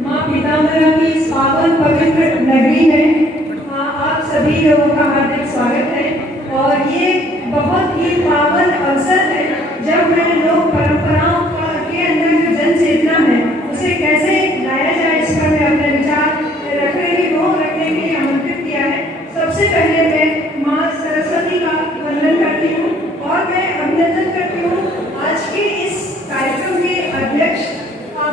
माँ पीताम्बरा की इस पावन पवित्र नगरी में आप सभी लोगों का हार्दिक स्वागत है। और ये बहुत ही पावन अवसर है जब मैं लोक परंपराओं के अंदर जो जन चेतना है उसे कैसे लाया जाए, इस पर मैं अपने विचार रखने के लिए आमंत्रित किया है। सबसे पहले मैं माँ सरस्वती का वंदन करती हूँ और मैं अभिनंदन करती हूँ आज के इस कार्यक्रम के अध्यक्ष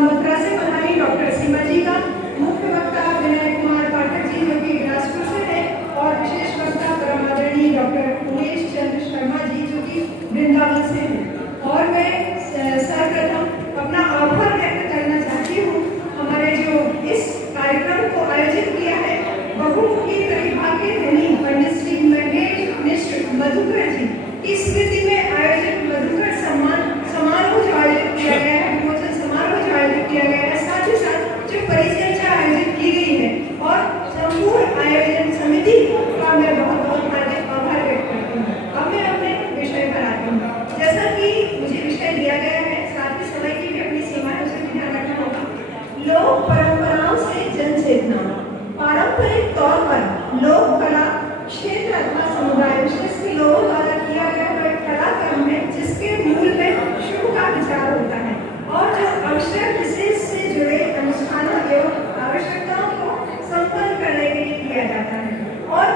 मथुरा से पधारी डॉक्टर सीमा जी का, मुख्य वक्ता विनय कुमार पाठक जी जो कि बिलासपुर से है, और विशेष वक्ता परम आदरणीय डॉक्टर उमेश चंद्र शर्मा जी जो कि वृंदावन से हैं। और मैं सर्वप्रथम अपना आभार व्यक्त करना चाहती हूँ हमारे जो इस कार्यक्रम को आयोजित किया है बहुमुखी प्रतिभा के धनी पंडित श्री महेश मिश्र मधुकर जी की स्मृति में आयोजित मधुकर सम्मान समारोह जो आयोजित किया गया है, विमोचन समारोह जो आयोजित किया गया है, साथ ही साथ जो परिचर्चा आयोजित की गई है और संपूर्ण आयोजन समिति का मैं बहुत बहुत हार्दिक आभार व्यक्त करती हूँ। अब मैं अपने विषय पर आती हूँ। जैसा कि मुझे विषय दिया गया है, साथ ही समय की भी अपनी सीमाएं उसे ध्यान रखना होगा। लोक परंपराओं से जन चेतना। पारंपरिक तौर पर लोक कला क्षेत्र अथवा समुदाय विशेष के लोगों द्वारा किया गया तो एक कलाक्रम है जिसके मूल में शुभ का विचार होता है और जो आवश्यक विशेष से जुड़े अनुष्ठानों एवं आवश्यकताओं को संपन्न करने के लिए किया जाता है। और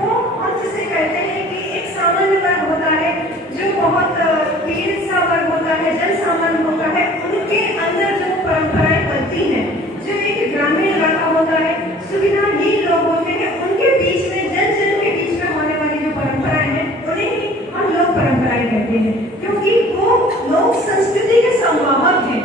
वो हम जिसे कहते हैं कि एक सामान्य वर्ग होता है जो बहुत पीड़ित सा वर्ग होता है, जन सामान्य होता है, उनके अंदर जो परंपराएं बनती हैं, जो एक ग्रामीण इलाका होता है, सुविधाहीन लोग होते हैं, उनके बीच में जन के बीच में होने वाली जो परंपराएं हैं उन्हें ही हम लोक परंपराएं कहते हैं, क्योंकि वो लोक संस्कृति के संवाहक हैं।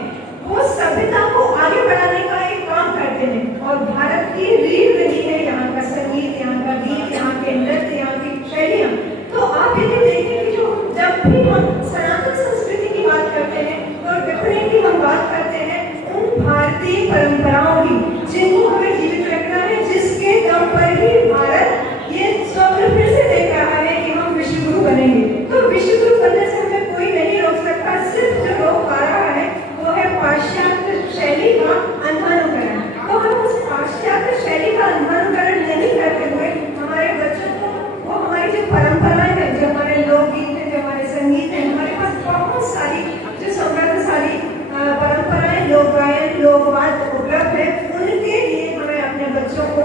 वो सभ्यता को आगे बढ़ाने का एक काम करते हैं और भारत की रीढ़ रही है यहाँ का संगीत, यहाँ का गीत, यहाँ के नृत्य, यहाँ की शैलियाँ। तो आप यदि देखें कि जो जब भी हम सनातन संस्कृति की बात करते हैं और डेफिनेटली हम बात करते हैं उन भारतीय परंपराओं की जिनको हमें जीवित रखना है, जिसके दम पर ही भारत ये स्वप्न फिर से देख रहा है कि हम विश्व गुरु बनेंगे। तो विश्व गुरु बनने से हमें कोई नहीं रोक सकता। सिर्फ जो रोक पा रहा है वो है पाश्चात्य शैली का अंधानुकरण। तो हम उस पाश्चात्य शैली का अंधानुकरण नहीं करते हुए हमारे बच्चों को वो हमारी जो परंपराएं हैं, जो हमारे लोकगीत हैं, जो हमारे संगीत हैं, हमारे पास बहुत सारी जो समृद्धशाली परंपराएं, लोक गायन, लोकवाद उपलब्ध है, उनके लिए हमें अपने बच्चों को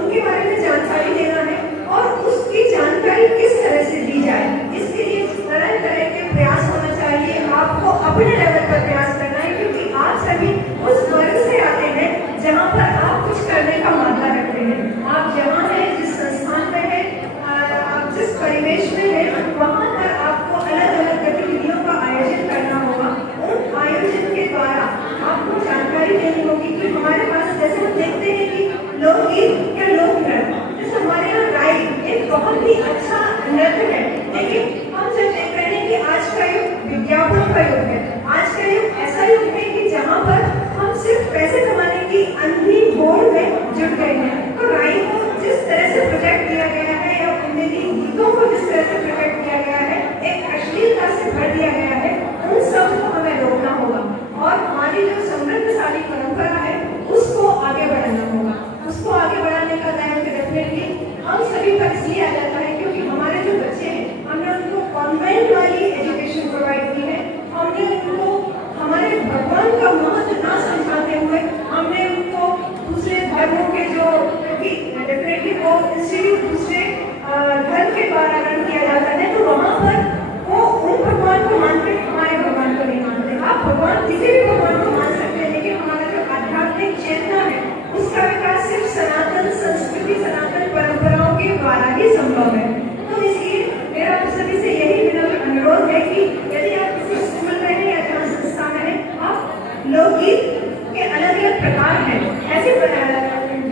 उनके बारे में जानकारी देना है और उसकी जानकारी किस तरह से दी जाए, इसके लिए तरह तरह के प्रयास होना चाहिए। आपको अपने लेवल पर प्रयास करना है क्योंकि आप सभी उस वर्ग से आते हैं जहाँ पर आप कुछ करने का मादा रखते हैं। आप जहाँ हैं, जिस संस्थान में हैं, आप जिस परिवेश में हैं, वहाँ पर आपको अलग अलग गतिविधियों का आयोजन करना होगा। उन आयोजन के द्वारा आपको जानकारी देनी होगी कि हमारे पास जैसे हम देखते हैं कि लोकगीत या लोक नृत्य, जैसे हमारे यहाँ राई एक बहुत ही अच्छा नृत्य है, लेकिन हम जब देख रहे हैं कि आज का युग विज्ञापन का युग है, आज का युग ऐसा युग है कि जहाँ पर हम सिर्फ पैसे कमाने की अंधी होड़ में जुट गए हैं। तो राई को जिस तरह से प्रोजेक्ट किया गया है या बुंदेली गीतों को जिस तरह से प्रोजेक्ट किया गया है, एक अश्लीलता से भर दिया गया है, उन सब को हमें रोकना होगा और हमारी जो समृद्धशाली परंपरा है उसको आगे बढ़ाना होगा। उसको आगे बढ़ाने का दायित्व डेफिनेटली हम सभी पर इसलिए आ जाता है क्योंकि हमारे जो बच्चे हैं हमने उनको कॉन्वेंट वाली एजुकेशन प्रोवाइड की है। हमने उनको हमारे भगवान का महत्व ना समझाते हुए हमने उनको दूसरे धर्मों के जो डेफिनेटली वो इंस्टीट्यूट दूसरे धर्म के द्वारा रन किया जाता है, तो वहाँ पर वो उन भगवान को मानते हैं, हमारे भगवान को नहीं मानते। आप भगवान किसी भी भगवान को मान सकते हैं, लेकिन हमारा जो आध्यात्मिक चेतना है उसका विकास सिर्फ सनातन संस्कृति, सनातन परंपराओं के द्वारा ही संभव है। तो इसलिए मेरा आप सभी से यही विनम्र अनुरोध है कि यदि आप किसी स्कूल में हैं या जहाँ संस्था में हैं, आप लोकगीत के अलग अलग प्रकार हैं, ऐसे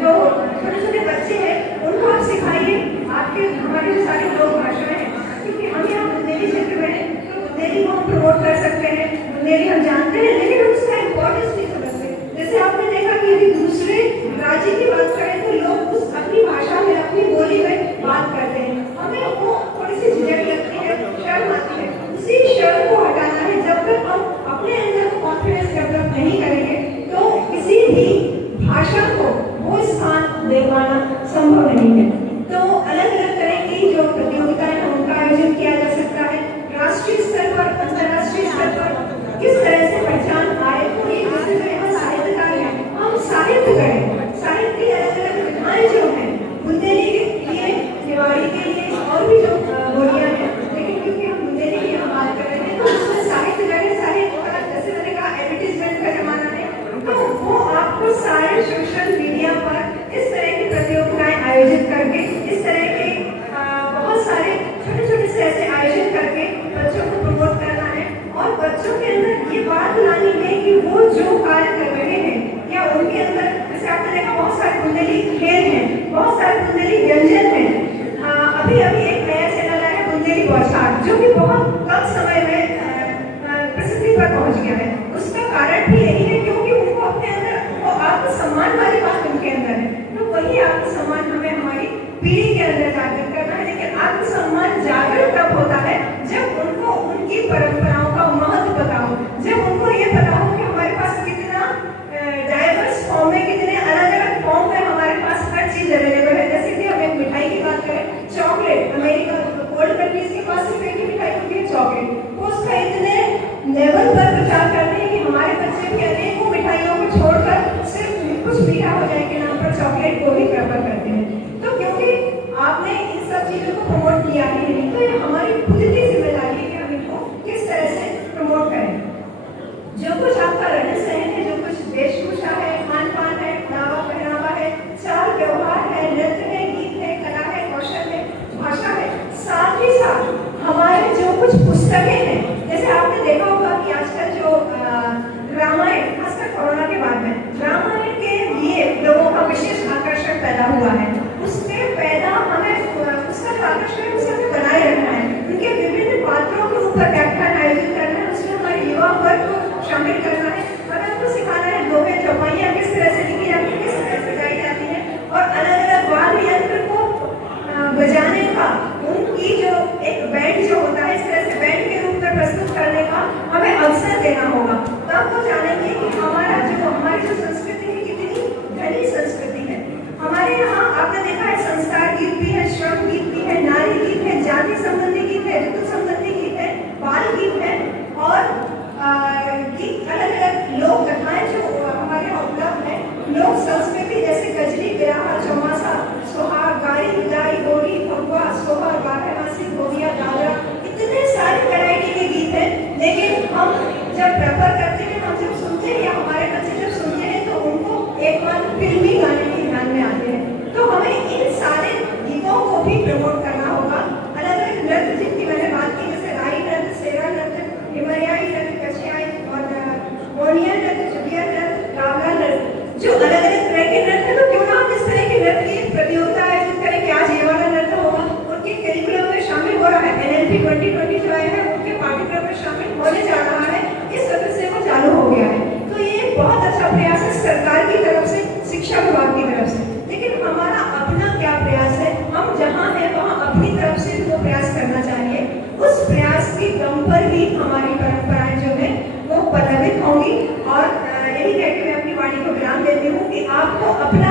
जो छोटे छोटे बच्चे हैं उनको आप सिखाइए। आपके हमारी जो सारी लोक भाषाएं हैं, क्योंकि हम यहाँ बुंदेली क्षेत्र में हैं तो बुंदेली को हम प्रमोट कर सकते हैं, बुंदेली हम जानते हैं, लेकिन उसका इम्पोर्टेंस नहीं समझते। जैसे आपने देखा कि यदि दूसरे राज्य की बात करें तो लोग उस अपनी भाषा में, अपनी बोली में बात करते हैं, हमें वो थोड़ी सी झिझक लगती है, शर्म आती है। उसी शर्म को हटाना है। जब तक हम अपने अंदर कॉन्फिडेंस डेवलप नहीं करेंगे तो किसी भी बच्चों के अंदर ये बात लानी है कि वो जो कार्य कर रहे हैं या उनके अंदर, जैसे आपने देखा बहुत सारे कुंडली खेल हैं, बहुत सारे कुंडली व्यंजन हैं। अभी एक नया चैनल आया है कुंडली बौछार, जो कि बहुत कम समय में प्रसिद्धि पर पहुंच गया है। उसका कारण भी यही है क्योंकि उनको अपने अंदर वो आत्मसम्मान वाली बात उनके अंदर है। तो वही आत्मसम्मान हमें हमारी पीढ़ी के अंदर जागृत करना है। लेकिन आत्मसम्मान जागृत तब होता है जब उनको उनकी परंपराओं का महत्व पता हो, जब उनको ये पता हो कि हमारे पास कितना डाइवर्स फॉर्म में, कितने अलग अलग फॉर्म में हमारे पास हर चीज अवेलेबल है। जैसे कि हम एक मिठाई की बात करें, चॉकलेट, अमेरिका कोल्ड कंट्रीज के पास सिर्फ एक ही मिठाई होती है चॉकलेट, वो उसका इतने लेवल पर प्रचार करते हैं कि हमारे बच्चे भी अनेकों मिठाइयों को छोड़कर सिर्फ कुछ मीठा हो जाए के नाम पर चॉकलेट को ही प्रेफर करते हैं। तो क्योंकि आपने इन सब चीजों को प्रमोट किया ही नहीं, तो ये हमारी खुद की जिम्मेदारी है कि हम इनको किस तरह से प्रमोट करें। जो कुछ आपका रहन सहन है, जो कुछ वेशभूषा है, खान पान है, दावा पहनावा है, चाल व्यवहार है, नृत्य है, गीत है, कला है, कौशल है, भाषा है, साथ ही साथ हमारे जो कुछ पुस्तकें हैं, जैसे आपने देखा होगा कि आजकल जो रामायण, खासकर कोरोना के बाद में रामायण के लिए लोगों का विशेष आकर्षण पैदा हुआ है। उसके पैदा हमें उसका जो आकर्षण है उसे हमें बनाए रखना है। उनके विभिन्न पात्रों के ऊपर व्याख्यान आयोजित करना है, उसमें हमारे युवा वर्ग को शामिल करना है, हमें उनको सिखाना है दोहे चौपाइयाँ किस तरह से लिखी जाती है, किस तरह से गाई जाती है, और अलग अलग वाद्य यंत्र को बजाने का उनकी जो एक बैंड जो होता है, इस तरह से बैंड के रूप में प्रस्तुत करने का हमें अवसर देना होगा। तब वो जानेंगे कि हमारी जो संस्कृति है कितनी घनी संस्कृति है। हमारे यहाँ आपने देखा है संस्कार गीत भी है, श्रम गीत भी है, नारी गीत है, जाति संबंधी गीत है, ऋतु संबंधी गीत है, बाल गीत है, और गीत अलग अलग लोक कथाएं जो हमारे यहाँ उपलब्ध है। लोक संस्कृति जैसे गजरी, बिरहा, चौमासा, सुहाग, गाड़ी, विदाई, होली, फगुआ, सोहर, बारहमासी, गोविया, दादरा, इतने सारे वैरायटी के गीत हैं। लेकिन हम जब प्रेफर करते हैं, हम जब सुनते हैं या हमारे बच्चे जब सुनते हैं तो उनको एक बार फिल्मी गाने के ध्यान में आते हैं। तो हमें इन सारे गीतों को भी प्रमोट करना होगा। अलग अलग नृत्य जिनकी मैंने बात की, जैसे राई नृत्य, सेरा नृत्य, हिमरियाई नृत्य, कछियाई और मोनिया नृत्य, चुटिया नृत्य, गावला नृत्य, जो अलग अलग तरह के नृत्य। तो क्यों ना हम इस तरह के नृत्य की प्रतियोगिता आयोजित करें कि आज ये वाला नृत्य होगा, उनके करिकुलम में शामिल हो रहा है। NLP 2020 जो है उनके पाठ्यक्रम में शामिल होने जा रहा है, इस वजह से वो चालू हो गया है। तो ये बहुत अच्छा प्रयास है सरकार की तरफ से, शिक्षा विभाग की तरफ से। लेकिन हमारा अपना क्या प्रयास है? हम जहाँ हैं वहाँ अपनी तरफ से वो प्रयास करना चाहिए। उस प्रयास के दम पर ही हमारी परंपराएं जो है वो पल्लवित होंगी। और यही कहकर मैं अपनी वाणी को विराम देती हूँ कि आपको अपना